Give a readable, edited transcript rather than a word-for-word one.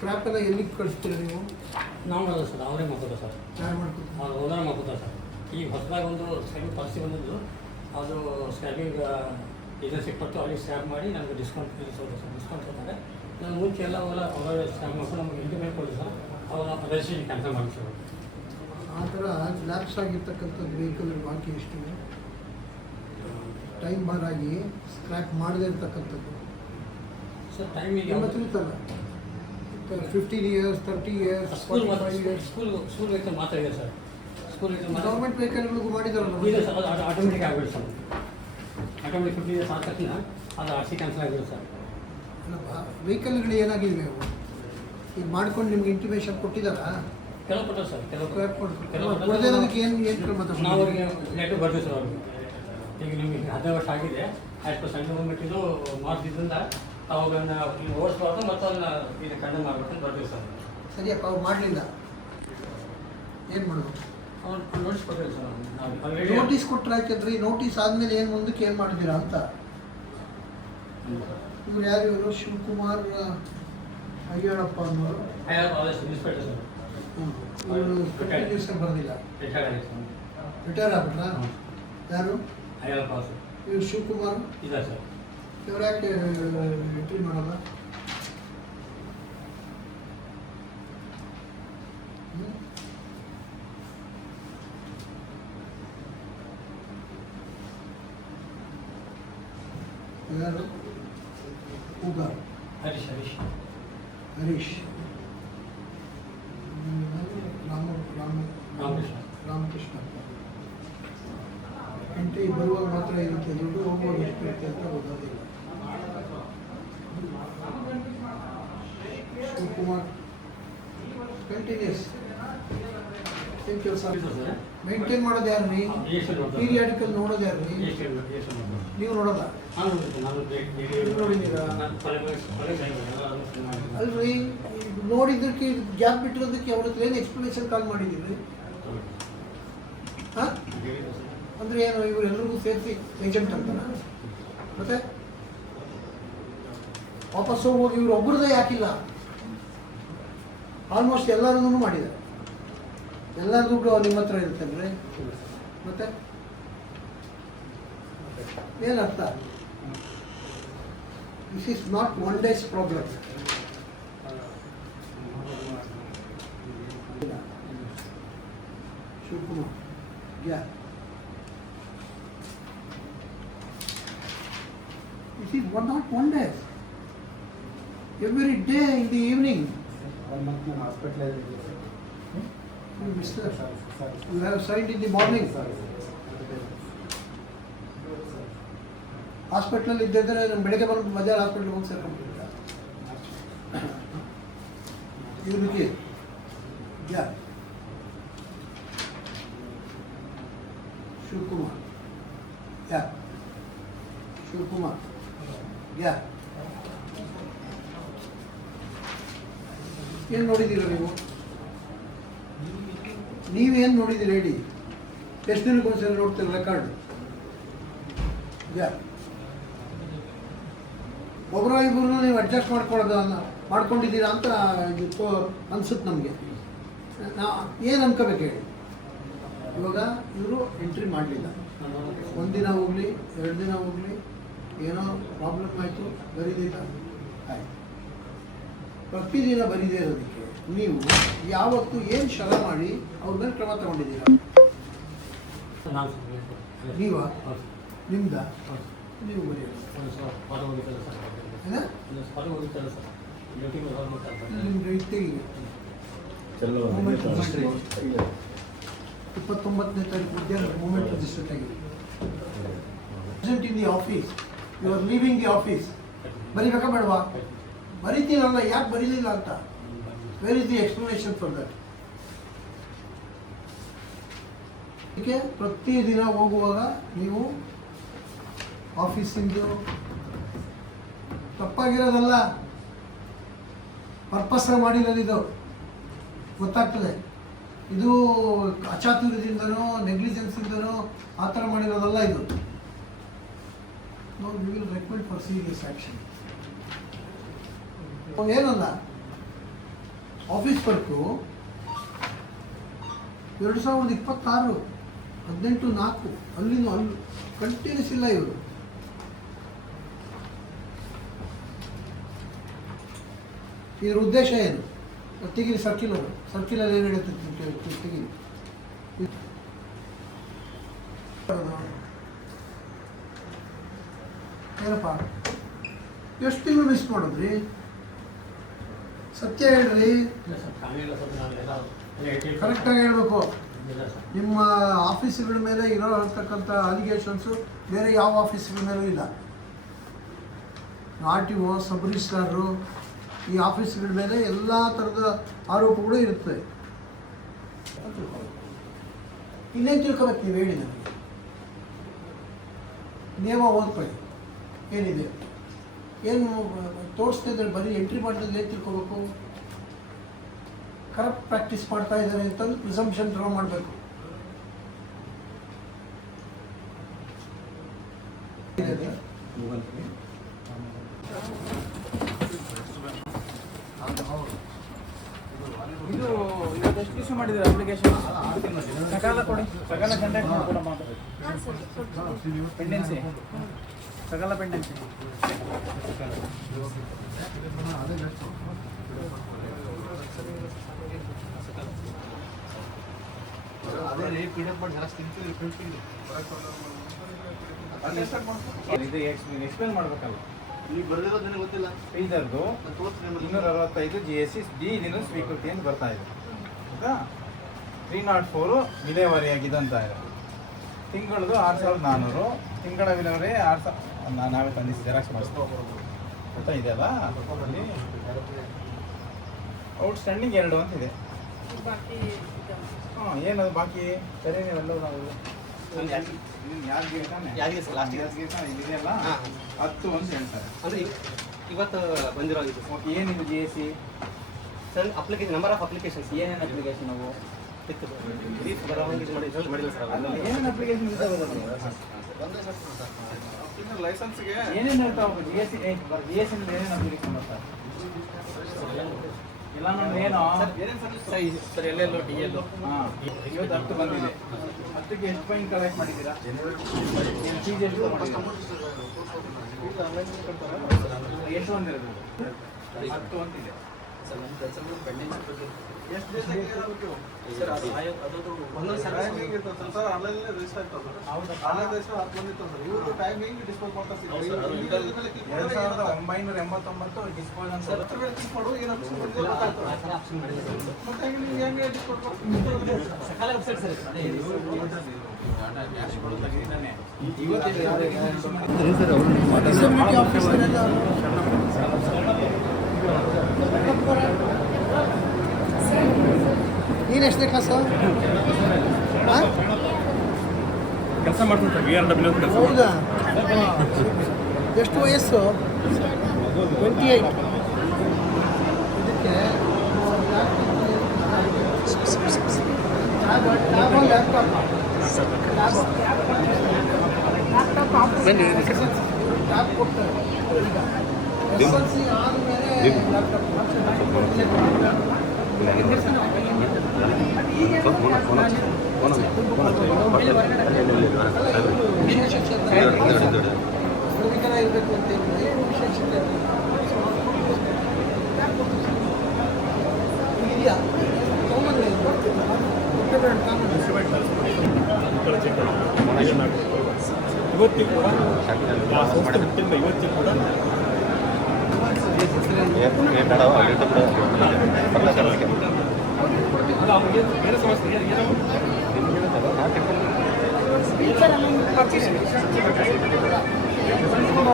Scrap ಎಲ್ಲ ಎಲ್ಲಿಗೆ ಕಳಿಸ್ತೀರಾ ನೀವು? ನಾವು ಮಾಡೋದು ಸರ್, ಅವರೇ ಮಾಡ್ಕೋತಾರೆ ಸರ್. ಯಾರು ಮಾಡ್ಕೊತೀವಿ? ಅವ್ರು ಓನರ್ ಮಾಡ್ಕೋತಾರೆ ಸರ್. ಈಗ ಹೊಸದಾಗಿ ಒಂದು ಸ್ಕ್ಯಾಬಿಂಗ್ ಪಾಲಿಸಿ ಬಂದಿದ್ದು, ಅದು ಸ್ಕ್ಯಾಬಿಂಗ್ ಏಜೆನ್ಸಿ ಕೊಟ್ಟು ಅವ್ರಿಗೆ ಸ್ಕ್ಯಾಬ್ ಮಾಡಿ ನಮಗೆ ಡಿಸ್ಕೌಂಟ್ ಸರ್, ಡಿಸ್ಕೌಂಟ್ ಕೊಡ್ತಾರೆ. ನಾನು ಮುಂಚೆ ಎಲ್ಲ ಅವರೇ ಸ್ಕ್ಯಾಬ್ ಮಾಡ್ಕೊಂಡು ನಮಗೆ ಇಂಟಿಮೇಟ್ ಕೊಡಿ ಸರ್, ಅವರ ರಿಜಿಸ್ಟ್ರೇಷನ್ ಕ್ಯಾನ್ಸಲ್ ಮಾಡಿ ಸರ್. ಆ ಥರ ಲ್ಯಾಪ್ಸ್ ಆಗಿರ್ತಕ್ಕಂಥದ್ದು ವೆಹಿಕಲ್ ಬಾಕಿ ಎಷ್ಟಿದೆ? ಟೈಮ್ ಬಾರಾಗಿ ಸ್ಕ್ರ್ಯಾಪ್ ಮಾಡದೇ ಇರ್ತಕ್ಕಂಥದ್ದು ಸರ್ ಟೈಮಿಗೆ ಗೊತ್ತಿರುತ್ತಲ್ಲ, 15 years, 30 years, school 45 years. School vehicle ಮಾತ್ರ ಇದೆ ಸರ್. ಸ್ಕೂಲ್ ವೆಹಿಕಲ್ ಮಾತ್ರ ಗೌರ್ಮೆಂಟ್ ವೆಹಿಕಲ್ಗಳಿಗೂ ಮಾಡಿದಾರಲ್ಲ. ಇದೆ ಸರ್, ಅದು ಆಟೋಮೆಟಿಕ್ ಆಗಿಬಿಡುತ್ತೆ ಸರ್. ಆಟೋಮೆಟಿಕ್ 50 years ಆದ ತಕ್ಷಣ ಅದು RC ಕ್ಯಾನ್ಸಲ್ ಆಗಿರುತ್ತೆ ಸರ್. ಅಲ್ಲಪ್ಪ, ವೆಹಿಕಲ್ಗಳು ಏನಾಗಿವೆ ಅವು ಈಗ ಮಾಡ್ಕೊಂಡು ನಿಮ್ಗೆ ಇಂಟಿಮೇಷನ್ ಕೊಟ್ಟಿದ್ದಾರಾ? ಕೆಲವು ಕೊಟ್ಟರು ಸರ್, ಕೊಡದೇ ಇರೋದಕ್ಕೆ ಏನು ಕ್ರಮ ತಗೊಂಡ್ರಿ? ನಾವು ಅವರಿಗೆ ಲೆಟರ್ ಬರ್ತೀವಿ ಸರ್ ಅವ್ರಿಗೆ. ಈಗ ನಿಮಗೆ 15 ವರ್ಷ ಆಗಿದೆ, ಆಸ್ ಪರ್ ಸೆಂಟ್ರಲ್ ಗೌರ್ಮೆಂಟ್ ಇದು ಮಾಡಿದ್ರಿಂದ ಅವುಗಳನ್ನ ಓಡಿಸ್ಬಾರ್ದು ಮತ್ತು ಅದನ್ನ ಇದು ಕಂಡಮ್ ಮಾಡಬೇಕು ಅಂತ ಬರ್ತೀವಿ ಸರ್. ಸರಿಯಪ್ಪ, ಅವ್ರು ಮಾಡಲಿಲ್ಲ, ಏನು ಮಾಡೋದು? ಅವ್ರು ನೋಟಿಸ್ ಕೊಟ್ಟಿಲ್ಲ ಸರ್. ನಾವು ನೋಟಿಸ್ ಕೊಟ್ಟರೆ ಯಾಕೆಂದ್ರೆ ನೋಟಿಸ್ ಆದಮೇಲೆ ಏನು ಮುಂದಕ್ಕೆ ಏನು ಮಾಡಿದ್ದೀರಾ ಅಂತ. ಇವ್ರು ಯಾರು? ಇವರು ಶಿವಕುಮಾರ್ ಅಯ್ಯಳಪ್ಪ ಅನ್ನೋರು. Inspector sir. ಇವರು ಕಂಟಿನ್ಯೂಸ್ ಬರೋದಿಲ್ಲ, ರಿಟೈರ್ಡ್ ಆಗಿದೆ ಸರ್. ರಿಟೈರ್ ಆಗ್ಬಿಟ್ರಾ? ಯಾರು? ಅಯ್ಯಪ್ಪ ಸರ್. ಇವ್ರು ಶಿವಕುಮಾರ್ ಇಲ್ಲ ಸರ್. ಇವ್ರು ಯಾಕೆ ಎಂಟ್ರಿ ಮಾಡಲ್ಲ? ಯಾರು? ಉಗಾರ್ ಹರೀಶ್ ಹರೀಶ್ ಹರೀಶ್, ರಾಮಕೃಷ್ಣ. ರಾಮಕೃಷ್ಣ. ಎಂಟ್ರಿ ಬರುವಾಗ ಮಾತ್ರ ಇರುತ್ತೆ ದುಡ್ಡು, ಹೋಗುವಾಗ ಎಷ್ಟು ಇರುತ್ತೆ ಅಂತ ಗೊತ್ತಾಗಿಲ್ಲ. ಶಿವಕುಮಾರ್ ಕಂಟಿನ್ಯೂಸ್ ಏನು ಕೆಲಸ ಮೇಂಟೈನ್ ಮಾಡೋದು ಯಾರು ರೀ? ಪೀರಿಯಾಡಿಕಲ್ ನೋಡೋದು ಯಾರು ರೀ? ನೀವು ನೋಡೋಲ್ಲ? ನೋಡಿದ್ದೀರಾ? ಅಲ್ರಿ, ನೋಡಿದ್ದಕ್ಕೆ ಗ್ಯಾಪ್ ಬಿಟ್ಟಿರೋದಕ್ಕೆ ಅವ್ರ ಹತ್ರ ಏನು ಎಕ್ಸ್ಪ್ಲನೇಷನ್ ಕಾಲ್ ಮಾಡಿದ್ದೀರಿ? ಹಾಂ, ಅಂದರೆ ಏನು ಇವರೆಲ್ಲರಿಗೂ ಸೇರಿಸಿ ಏಜೆಂಟ್ ಅಂತಾನ? ಮತ್ತೆ ವಾಪಸ್ ಹೋಗಿ ಇವ್ರು ಒಬ್ಬರದೇ ಯಾಕಿಲ್ಲ? ಆಲ್ಮೋಸ್ಟ್ ಎಲ್ಲರನ್ನೂ ಮಾಡಿದ್ದಾರೆ. ಎಲ್ಲರ ದುಡ್ಡು ನಿಮ್ಮ ಹತ್ರ ಇರುತ್ತಲ್ರಿ, ಮತ್ತೆ ಏನರ್ಥ? This is not one days problem. Shivakumar, yeah, this is not one day. Every day in the evening. Mister, you have signed in the morning. ಹಾಸ್ಪಿಟ್ಲಲ್ಲಿ ಇದ್ದಿದ್ದರೆ ಬೆಳಗ್ಗೆ ಬಂದು ಮಧ್ಯಾಹ್ನ ಹಾಸ್ಪಿಟ್ಲಿಗೆ ಹೋಗಿ ಸೇರ್ಕೊಂಡ್ಬಿಟ್ಟಿಲ್ಲ. ಇವ್ರಿಗೆ ಯಾ, ಶಿವಕುಮಾರ್, ಯಾ, ಶಿವಕುಮಾರ್, ಯಾ. ಏನು ನೋಡಿದ್ದೀರ ನೀವು? ನೀವೇನು ನೋಡಿದ್ದೀರಿ ಹೇಳಿ? ಎಷ್ಟು ದಿನಕ್ಕೊಂದ್ಸಲ ನೋಡ್ತೀರ ರೆಕಾರ್ಡ್? ಯಾ, ಒಬ್ಬರು ಇಬ್ಬರು ನೀವು ಅಡ್ಜಸ್ಟ್ ಮಾಡ್ಕೊಂಡಿದ್ದೀರಾ ಅಂತ ಅನ್ಸುತ್ತೆ ನಮಗೆ. ಏನು ಅನ್ಕೋಬೇಕು ಹೇಳಿ? ಇವಾಗ ಇವರು ಎಂಟ್ರಿ ಮಾಡಲಿಲ್ಲ, ಒಂದಿನ ಹೋಗಲಿ 2 ದಿನ ಹೋಗಲಿ, ಏನೋ ಪ್ರಾಬ್ಲಮ್ ಆಯಿತು, ಬರೀದಿಲ್ಲ, ಆಯಿತು. ಪ್ರತಿದಿನ ಬರೀದೇ ಇರೋದಕ್ಕೆ ನೀವು ಯಾವತ್ತು ಏನು ಶ್ರಮ ಮಾಡಿ ಅವ್ರ ಮೇಲೆ ಕ್ರಮ ತಗೊಂಡಿದ್ದೀರಾ? ನೀವಾ? ನಿಮ್ದ? ನೀವು ಬರೆಯೋದು ನಿಮ್ಮ ತೆಗಿ. 29ನೇ ತಾರೀಕು ಮಧ್ಯಾಹ್ನ ಮೂಮೆಂಟ್ ರಿಜಿಸ್ಟರ್ ಆಗಿದೆ. Present in the office, you are leaving the office. ಬರಿಬೇಕಾ ಬೇಡವಾ? ಬರಿತೀರಲ್ಲ, ಯಾಕೆ ಬರೀಲಿಲ್ಲ ಅಂತ. Where is the explanation for that? ಅದಕ್ಕೆ ಪ್ರತಿದಿನ ಹೋಗುವಾಗ ನೀವು ಆಫೀಸಿಂದು ತಪ್ಪಾಗಿರೋದಲ್ಲ, ಪರ್ಪಸ್ ಮಾಡಿರೋದು, ಇದು ಗೊತ್ತಾಗ್ತದೆ. ಇದು ಅಚಾತುರ್ಯದಿಂದನೋ ನೆಗ್ಲಿಜೆನ್ಸಿಂದನೋ ಆ ಥರ ಮಾಡಿರೋದಲ್ಲ ಇದು. ನಾವು we will recommend for serious action. ಏನಲ್ಲ ಆಫೀಸ್ ವರ್ಕು 2026 18/4 ಅಲ್ಲಿನೂ ಅಲ್ಲಿ ಕಂಟಿನ್ಯೂಸ್ ಇಲ್ಲ ಇವರು. ಇದ್ರ ಉದ್ದೇಶ ಏನು? ತೆಗೀರಿ ಸರ್ಕ್ಯುಲರ್ ಏನು ಹೇಳುತ್ತೆ ತೆಗೀರಿ. ಏನಪ್ಪ ಎಷ್ಟು ತಿಂಗಳು ಮಿಸ್ ಮಾಡಿದ್ರಿ? ಸತ್ಯ ಹೇಳ್ರಿ, ಕರೆಕ್ಟಾಗಿ ಹೇಳ್ಬೇಕು. ನಿಮ್ಮ ಆಫೀಸ್ಗಳ ಮೇಲೆ ಇರತಕ್ಕಂಥ ಅಲಿಗೇಷನ್ಸು ಬೇರೆ ಯಾವ ಆಫೀಸ್ಗಳ ಮೇಲೂ ಇಲ್ಲ. RTO, ಸಬ್ ರಿಜಿಸ್ಟ್ರಾರು, ಈ ಆಫೀಸ್ಗಳ ಮೇಲೆ ಎಲ್ಲ ಥರದ ಆರೋಪಗಳು ಇರುತ್ತವೆ. ಇನ್ನೇನು ತಿಳ್ಕೊಬೇಕು ನೀವು ಹೇಳಿ ನನಗೆ. ನಿಯಮ ಓದ್ಕೊಳ್ಳಿ ಏನಿದೆ, ಏನು ತೋರಿಸ್ತಿದ್ರೆ ಬರೀ ಎಂಟ್ರಿ ಮಾಡಿದ್ರೆ ಏನು ತಿಳ್ಕೊಬೇಕು? ಕರಪ್ಟ್ ಪ್ರಾಕ್ಟೀಸ್ ಮಾಡ್ತಾ ಇದ್ದಾರೆ ಅಂತಂದು ಪ್ರಿಸಂಪ್ಷನ್ ಡ್ರಾ ಮಾಡಬೇಕು. ಇದು ಇವತ್ತು ಎಷ್ಟು ಇಶ್ಯೂ ಮಾಡಿದ್ರೆ ಅಪ್ಲಿಕೇಶನ್ ಸಕಾಲ ಕೊಡಿ, ಸಕಾಲ ಕಂಡಕ್ಟ್ ಮಾಡ್ಕೊಡಮ್ಮ. ಪೆಂಡೆನ್ಸಿ ಸಕಾಲ ಪೆಂಡೆನ್ಸಿ ಇದು ಎಕ್ಸ್ಪ್ಲೇನ್ ಮಾಡ್ಬೇಕಲ್ಲ. ಈಗ ಬರ್ದಿರೋದು ನನಗೆ ಗೊತ್ತಿಲ್ಲ. ಇದರದು 265 GST ಡಿ ದಿನ ಸ್ವೀಕೃತಿ ಅಂತ ಬರ್ತಾ ಇದೆ. ಹೌದಾ? 304 ವಿಲೇವಾರಿಯಾಗಿದೆ ಅಂತ ಇದೆ. ತಿಂಗಳದು 6400, ತಿಂಗಳ ವಿಲೇವಾರಿ 6000 ನಾವೇ ತಂದಿಸಿ ಜೆರಾಕ್ಸ್ ಮಾಡಿಸ್ತೀವಿ. ಗೊತ್ತಾ ಇದೆಯಲ್ಲ, ಅಲ್ಲಿ ಔಟ್ಸ್ಟ್ಯಾಂಡಿಂಗ್ 2 ಅಂತಿದೆ. ಹಾಂ, ಏನದು ಬಾಕಿ? ಸರಿ, ನೀವೆಲ್ಲವೂ ನಾವು ಯಾರಿಗೆ ಸರ್ ಲಾಸ್ಟ್ ಇದೆಯಲ್ಲ 10 ಅಂತ ಹೇಳ್ತಾರೆ. ಅಂದರೆ ಇವತ್ತು ಬಂದಿರೋದು ಏನಿದು GST sir? Application number of applications ಏನೇನು ಅಪ್ಲಿಕೇಶನ್ ನಾವು ಮಾಡಿಲ್ಲ ಸರ್. ಏನೇನು ಅಪ್ಲಿಕೇಶನ್ ಲೈಸೆನ್ಸ್ಗೆ ಏನೇನು ಇರ್ತಾವೆ? GST ಏನೇನು ಅಪ್ಲಿಕೇಶನ್ ಬರ್ತಾರೆ? ಇಲ್ಲ ನಮ್ದು ಏನು ಸರ್ ಎಲ್ಲೆಲ್ಲೋ DL ಹಾಂ, ಇವತ್ತು 10 ಬಂದಿದೆ. 10ಕ್ಕೆ ಎಷ್ಟು ಫೈನ್ ಕಲೆಕ್ಟ್ ಮಾಡಿದ್ದೀರಾ? ಫೀಸ್ ಎಷ್ಟು ಮಾಡಿದ್ದೀರಾ? ಎಷ್ಟು ಬಂದಿರೋದು? 10 ಅಂತಿದೆ. ಎಷ್ಟು ಸರ್ ಅದು ಅದೊಂದು ಒಂದೊಂದು ಸರ್ ಆನ್ಲೈನ್ ರಿಜಿಸ್ಟರ್ ಆಗ್ತದೆ. ಹೌದಾ? ಆನ್ಲೈನ್ ರಿಜಿಸ್ಟರ್ ಅದು ಬಂದಿತ್ತು ಅಂದ್ರೆ ಇವರು ಟೈಮ್ ಹೆಂಗೆ ಡಿಸ್ಪೋಸ್ ಮಾಡ್ತಾರೆ? 2989 ಡಿಸ್ಪೋಸ್ ಅಂತ ಕ್ಲಿಕ್ ಮಾಡು, ಏನಾದ್ರು ಮತ್ತೆ ನೀವು ಹೆಂಗೆ ಡಿಸ್ಪೋಸ್ ಮಾಡ್ತೀವಿ? ಸಕಾಲ ವೆಬ್ಸೈಟ್ ಸರ್ ಅದೇ ಡಿಸಬಿಲಿಟಿ ಆಫೀಸರೆಲ್ಲ ನೀನು ಎಷ್ಟನೇ ಕ್ಲಾಸು? ಕೆಲಸ ಮಾಡ್ತೀನಿ ಸರ್, VRW ಕೆಲಸ. ಹೌದಾ? ಎಷ್ಟು ವಯಸ್ಸು? 28. ಇದಕ್ಕೆ ಟ್ಯಾಬ್ ಕೊಡ್ತಾರೆ. ಈಗ SLC ಆದಮೇಲೆ ಲ್ಯಾಪ್ಟಾಪ್ ವಿಶೇಷ ಕ್ಷೇತ್ರ ಇರಬೇಕು ಅಂತ ಹೇಳಿದ್ರೆ ವಿಶೇಷ ಕ್ಷೇತ್ರ ಇದೆಯಾ? ಕಾಮನ್ ಇವತ್ತಿಗೂ ಕೂಡ ಆ ಸಂಸ್ಥೆ ಹುಟ್ಟಿಂದ ಇವತ್ತಿಗೂ ಕೂಡ ಬೇರೆ ಸಮಸ್ಯೆ ಏನೋ